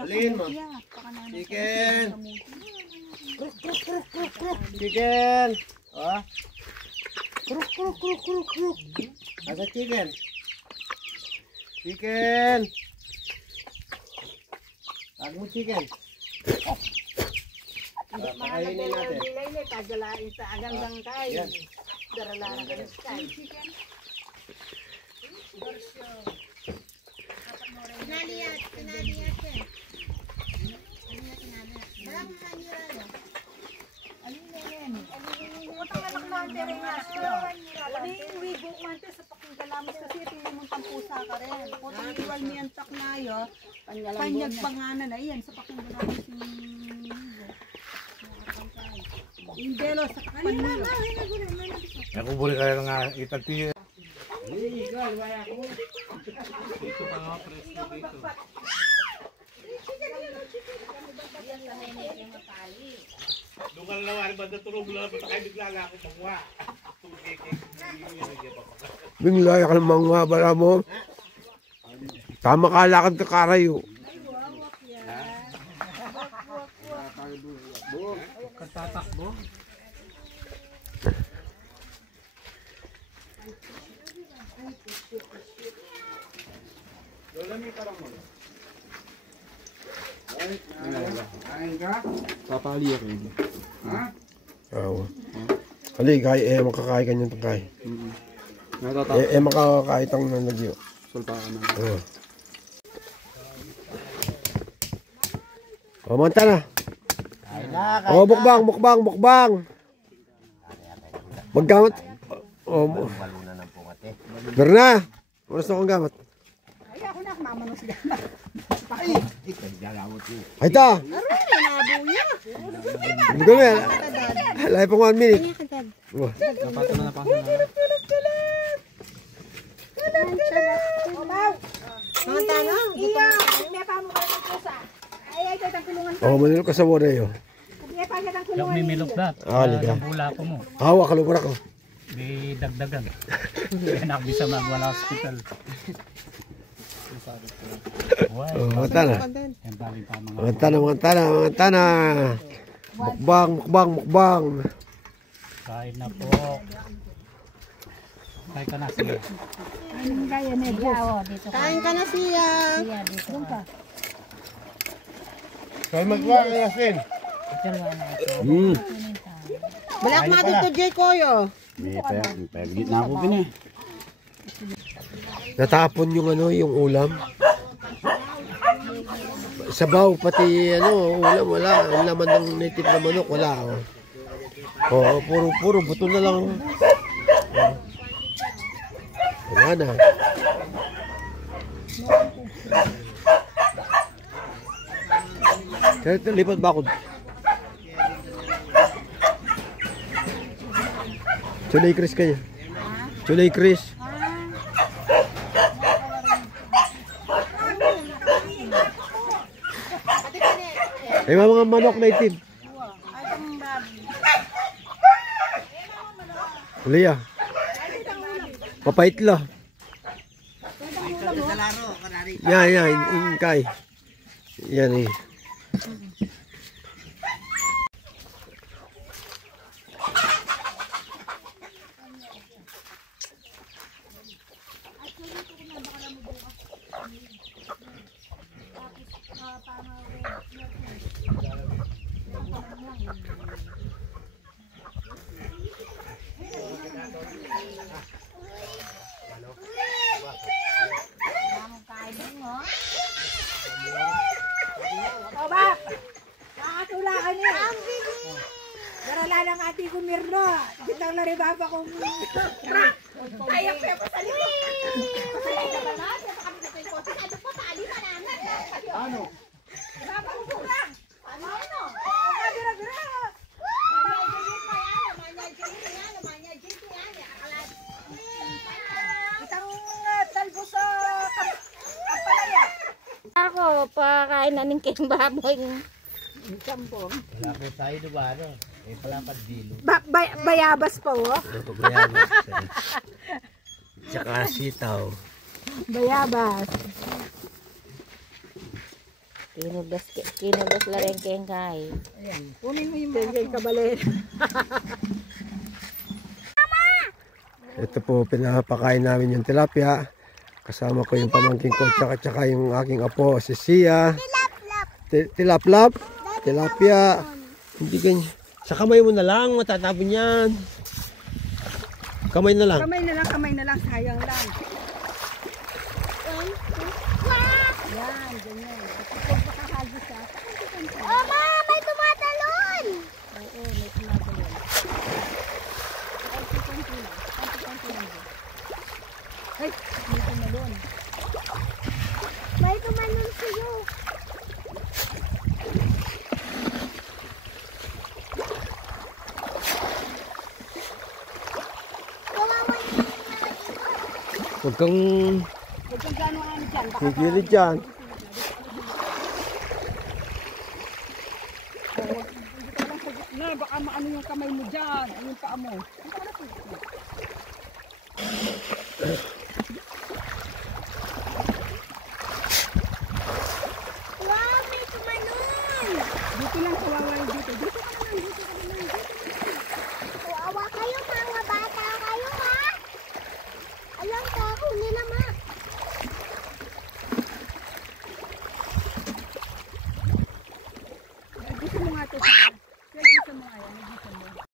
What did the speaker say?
Alin mo? Chicken! Kruk, kruk, kruk, kruk, kruk! Chicken! Oh? Kruk, kruk, kruk, kruk, kruk! Asa chicken? Chicken! Tag mo chicken! Pakainin natin. Yan. Panyag panganan na iyan sa pakinggan Indelo sa kanila. Aku boleh kaya nga itati. Dungal na wari banda turog lang patay bigla nga ako mangwa. Bigla ka ng mangwa bala mo. Tama ka lakad ka karayo. Katatakbo. Papali ako yun. Ha? Oo. Kali, kaya makakain ka niyang tangkay. Natatakot. Makakain tang nalagyo. Sulpa ka na. Oo. O, manta na. O, mukbang, mukbang, mukbang. Maggamot. O, meron na. Oras na akong gamot. Ay, ako na, mamanos ka. Ay, ito. Hindi ko na. Lahi pang 1 minute. Napata na napasa na. Mga tanong, iya, may pa mo ka ng pusa. Ay, kahit ang kulungan pa. O, manilo ka sa muna yun. May pa kahit ang Yung kulungan. mimilok dat. Liga. Hula po mo. Hawa, kalugura ko. Di dagdagan. Anak bisa magwala hospital. Manta na. Yan baling pa mga. Manta na, manta na, manta na. Mukbang, mukbang, mukbang. Kain na po. Kain ka na siya. Kain ka na siya. Kaya magwa kaya sin. Balak mo dito, Jay Koyo. May pagit na ako din eh. Natapon yung ano, yung ulam. Sabaw, pati ano, ulam, wala. Ang laman ng native na manok, wala. Oo, puro buto na lang. Wala na. Kaya lipat bakod. Chulay Chris kayo. Chulay Chris. Ay, mga manok native. Liya. Papait la. Yan, ingkay. Yan eh. Darala ng ati ko mirno. Kitang naribaba kong crack. Kaya ko pa sa likod. Pasaya ka ba na? Sa kami na yung kotse. Ano pa paali pa namin? Ano? Ibaba ko kurang. Ano? Bira-bira. Itang talbo sa kapalaya. Ako, pakain na ng king baboy. Kampong. Wala ko tayo diba ano? Eh pala dilo. Bayabas pa oh. Tsaka sitaw. Bayabas. Kinugas la rin kengkay. Ayan. Kunin mo yung mga kabalin. Ito po, pinapakain namin yung tilapia. Kasama ko yung pamangkin ko, tsaka yung aking apo, si Sia. Tilaplap. Tilapia. Hindi ganyan. Sa kamay mo na lang, matatapon yan. Kamay na lang. Kamay na lang, sayang lang. Yan, ganyan. Kapag makahalo siya, Mama, may tumatalon! oo, may tumatalon. Konti-konti lang. Konti-konti lang din. Ay, may tumalon. May tumalon sa'yo. Huwag kang Huwag kang gano'ng ano dyan. Baka gigilid dyan. hindi ka lang sa gitna. Baka maano yung kamay mo dyan. Yung paa mo. Hindi ka lang sa gitna.